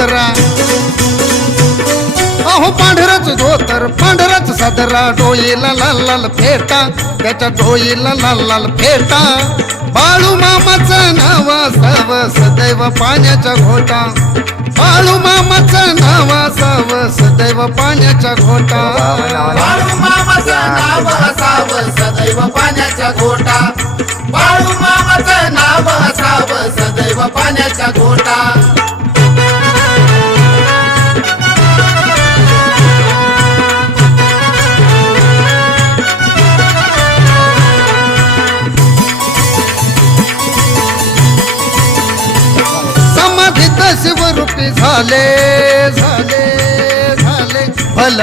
सदरा, अहो पांढरच धोतर पांढरच सदरा, डोईला लाल लाल फेटा, त्याच्या डोईला लाल लाल फेटा. बाळू मामाचं नाव असावं सदैव पाण्याच्या घोटा, बाळू मामाचं नाव असावं सदैव पाण्याच्या घोटा. बाळू मामाचं नाव असावं सदैव पाण्याच्या घोटा, बाळू मामाचं नाव असावं सदैव पाण्याच्या घोटा. समाधीत शिवरूपी झाले झाले झाले भल